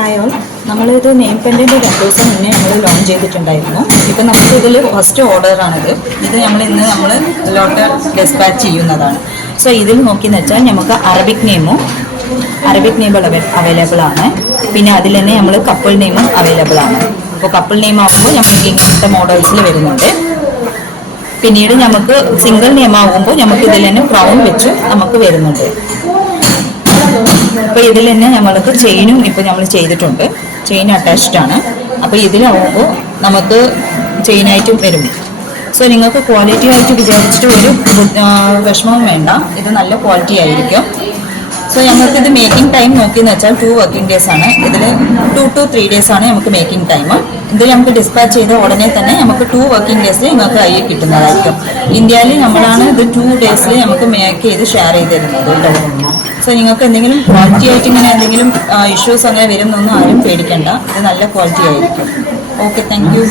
Hi all, നമ്മളിത് name പെൻഡിൻ്റെ 2 ദിവസം മുന്നേ നമ്മൾ ലോഞ്ച് ചെയ്തിട്ടുണ്ടായിരുന്നു. ഇപ്പം നമുക്ക് ഇതിൽ ഫസ്റ്റ് ഓർഡറാണിത്. ഇത് നമ്മൾ ലോട്ട് ഡെസ്പാച്ച് ചെയ്യുന്നതാണ്. സോ ഇതിൽ നോക്കിയെന്ന് വെച്ചാൽ നമുക്ക് അറബിക് നെയിം അവൈലബിൾ ആണ്. പിന്നെ അതിൽ തന്നെ നമ്മൾ കപ്പിൾ നെയിമും അവൈലബിൾ ആണ്. അപ്പോൾ കപ്പിൾ നെയിം ആകുമ്പോൾ നമുക്ക് ഇങ്ങനത്തെ മോഡൽസിൽ വരുന്നുണ്ട്. പിന്നീട് നമുക്ക് സിംഗിൾ നെയിം ആകുമ്പോൾ നമുക്ക് ഇതിൽ തന്നെ ക്രൗൺ വെച്ച് നമുക്ക് വരുന്നുണ്ട്. അപ്പോൾ ഇതിൽ തന്നെ നമ്മൾക്ക് ചെയിനും ഇപ്പോൾ നമ്മൾ ചെയ്തിട്ടുണ്ട്. ചെയിൻ അറ്റാച്ച്ഡ് ആണ്. അപ്പോൾ ഇതിലാവുമ്പോൾ നമുക്ക് ചെയിനായിട്ടും വരും. സോ നിങ്ങൾക്ക് ക്വാളിറ്റി ആയിട്ട് വിചാരിച്ചിട്ട് ഒരു വിഷമവും വേണ്ട. ഇത് നല്ല ക്വാളിറ്റി ആയിരിക്കും. സോ ഞങ്ങൾക്കിത് മേക്കിംഗ് ടൈം നോക്കിയെന്ന് വെച്ചാൽ 2 വർക്കിംഗ് ഡേയ്സ് ആണ്. ഇതിൽ 2 to 3 ഡേയ്സ് ആണ് നമുക്ക് മേക്കിംഗ് ടൈം. ഇത് നമുക്ക് ഡിസ്പാച്ച് ചെയ്ത ഉടനെ തന്നെ നമുക്ക് 2 വർക്കിംഗ് ഡേയ്സിൽ നിങ്ങൾക്ക് കയ്യിൽ കിട്ടുന്നതായിരിക്കും. ഇന്ത്യയിൽ നമ്മളാണ് ഇത് 2 ഡേയ്സിൽ നമുക്ക് മേക്ക് ചെയ്ത് ഷെയർ ചെയ്ത് തരുന്നത് കേട്ടോ. സോ നിങ്ങൾക്ക് എന്തെങ്കിലും ക്വാളിറ്റി ആയിട്ട് ഇങ്ങനെ എന്തെങ്കിലും ഇഷ്യൂസ് അങ്ങനെ വരുന്നൊന്നും ആരും പേടിക്കണ്ട. ഇത് നല്ല ക്വാളിറ്റി ആയിരിക്കും. Okay, thank you.